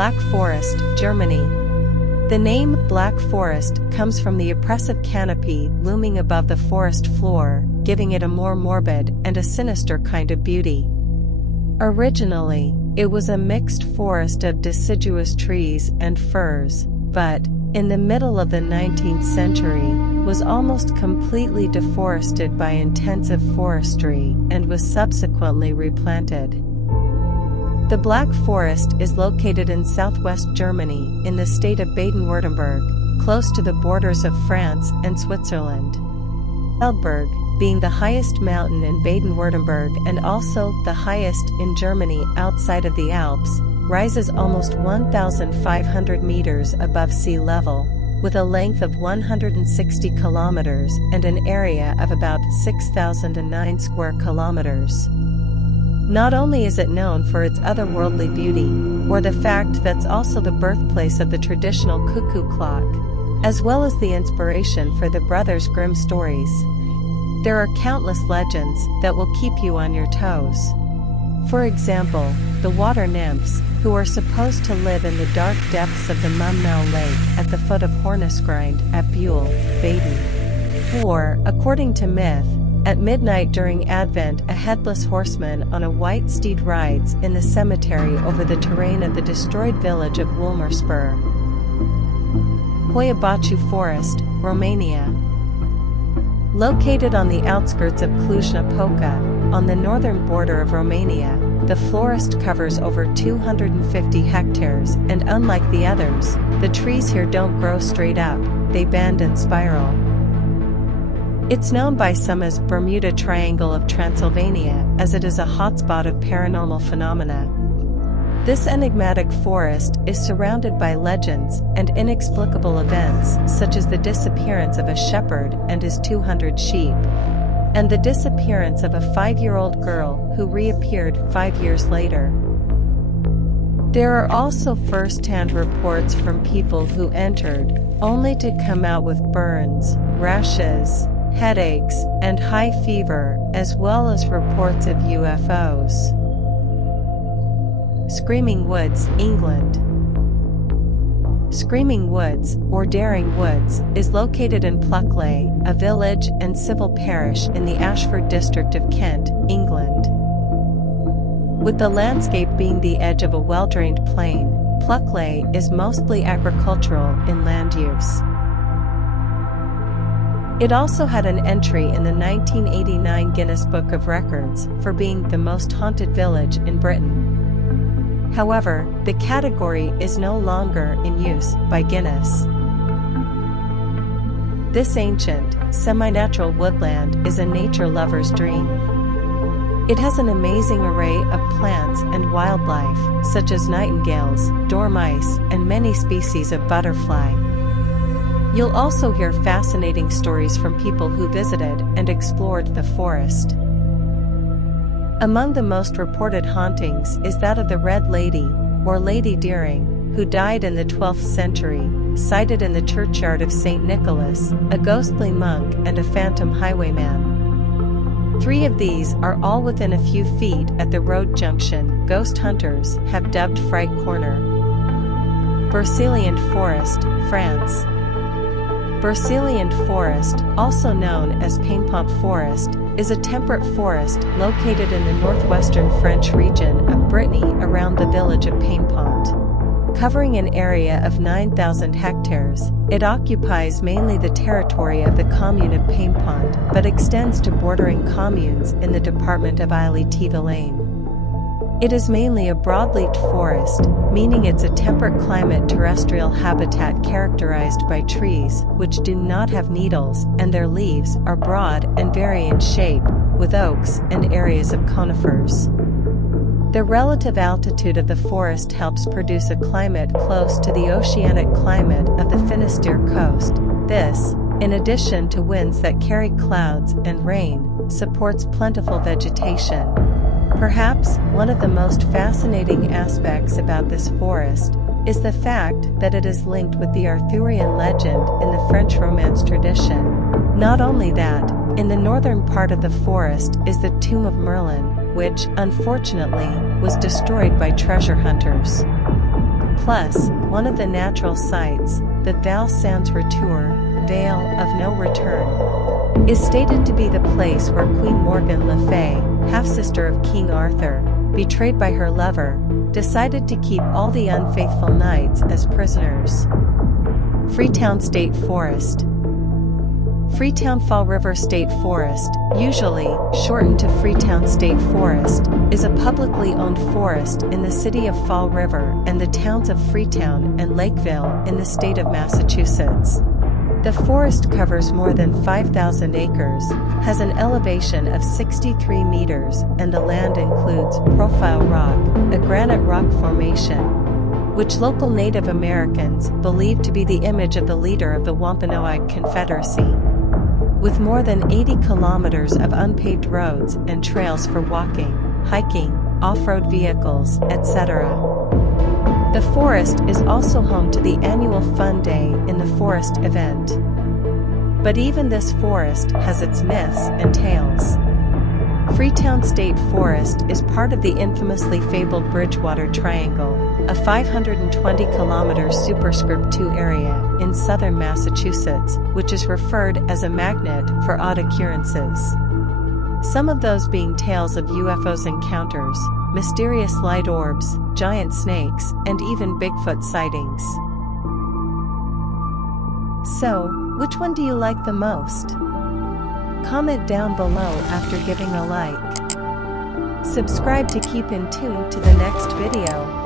Black Forest, Germany. The name Black Forest comes from the oppressive canopy looming above the forest floor, giving it a more morbid and a sinister kind of beauty. Originally, it was a mixed forest of deciduous trees and firs, but, in the middle of the 19th century, was almost completely deforested by intensive forestry and was subsequently replanted. The Black Forest is located in southwest Germany in the state of Baden-Württemberg, close to the borders of France and Switzerland. Feldberg, being the highest mountain in Baden-Württemberg and also the highest in Germany outside of the Alps, rises almost 1,500 meters above sea level, with a length of 160 kilometers and an area of about 6,009 square kilometers. Not only is it known for its otherworldly beauty, or the fact that it's also the birthplace of the traditional cuckoo clock, as well as the inspiration for the Brothers Grimm stories. There are countless legends that will keep you on your toes. For example, the water nymphs, who are supposed to live in the dark depths of the Mummel Lake at the foot of Hornisgrund at Buhl, Baden. Or, according to myth, at midnight during Advent a headless horseman on a white steed rides in the cemetery over the terrain of the destroyed village of Wilmersper. Hoia Baciu Forest, Romania. Located on the outskirts of Cluj-Napoca, on the northern border of Romania, the forest covers over 250 hectares and unlike the others, the trees here don't grow straight up, they bend and spiral. It's known by some as Bermuda Triangle of Transylvania, as it is a hotspot of paranormal phenomena. This enigmatic forest is surrounded by legends and inexplicable events such as the disappearance of a shepherd and his 200 sheep, and the disappearance of a 5-year-old girl who reappeared 5 years later. There are also first-hand reports from people who entered, only to come out with burns, rashes, headaches, and high fever, as well as reports of UFOs. Screaming Woods, England. Screaming Woods, or Daring Woods, is located in Pluckley, a village and civil parish in the Ashford district of Kent, England. With the landscape being the edge of a well-drained plain, Pluckley is mostly agricultural in land use. It also had an entry in the 1989 Guinness Book of Records for being the most haunted village in Britain. However, the category is no longer in use by Guinness. This ancient, semi-natural woodland is a nature lover's dream. It has an amazing array of plants and wildlife, such as nightingales, dormice, and many species of butterfly. You'll also hear fascinating stories from people who visited and explored the forest. Among the most reported hauntings is that of the Red Lady, or Lady Deering, who died in the 12th century, sighted in the churchyard of St. Nicholas, a ghostly monk and a phantom highwayman. 3 of these are all within a few feet at the road junction ghost hunters have dubbed Fright Corner. Bercilliant Forest, France. Bercilliant Forest, also known as Paimpont Forest, is a temperate forest located in the northwestern French region of Brittany around the village of Paimpont. Covering an area of 9,000 hectares, it occupies mainly the territory of the commune of Paimpont but extends to bordering communes in the department of Ille-et-Vilaine. It is mainly a broadleafed forest, meaning it's a temperate climate terrestrial habitat characterized by trees which do not have needles and their leaves are broad and vary in shape, with oaks and areas of conifers. The relative altitude of the forest helps produce a climate close to the oceanic climate of the Finisterre coast. This, in addition to winds that carry clouds and rain, supports plentiful vegetation. Perhaps one of the most fascinating aspects about this forest is the fact that it is linked with the Arthurian legend in the French Romance tradition. Not only that, in the northern part of the forest is the Tomb of Merlin, which, unfortunately, was destroyed by treasure hunters. Plus, one of the natural sites, the Val Sans Retour, Vale of No Return, is stated to be the place where Queen Morgan Le Fay, half-sister of King Arthur, betrayed by her lover, decided to keep all the unfaithful knights as prisoners. Freetown State Forest. Freetown Fall River State Forest, usually shortened to Freetown State Forest, is a publicly owned forest in the city of Fall River and the towns of Freetown and Lakeville in the state of Massachusetts. The forest covers more than 5,000 acres, has an elevation of 63 meters, and the land includes Profile Rock, a granite rock formation, which local Native Americans believe to be the image of the leader of the Wampanoag Confederacy. With more than 80 kilometers of unpaved roads and trails for walking, hiking, off-road vehicles, etc. The forest is also home to the annual Fun Day in the Forest event. But even this forest has its myths and tales. Freetown State Forest is part of the infamously fabled Bridgewater Triangle, a 520-kilometer superscript 2 area in southern Massachusetts, which is referred as a magnet for odd occurrences. Some of those being tales of UFOs encounters, mysterious light orbs, giant snakes, and even Bigfoot sightings. So, which one do you like the most? Comment down below after giving a like. Subscribe to keep in tune to the next video.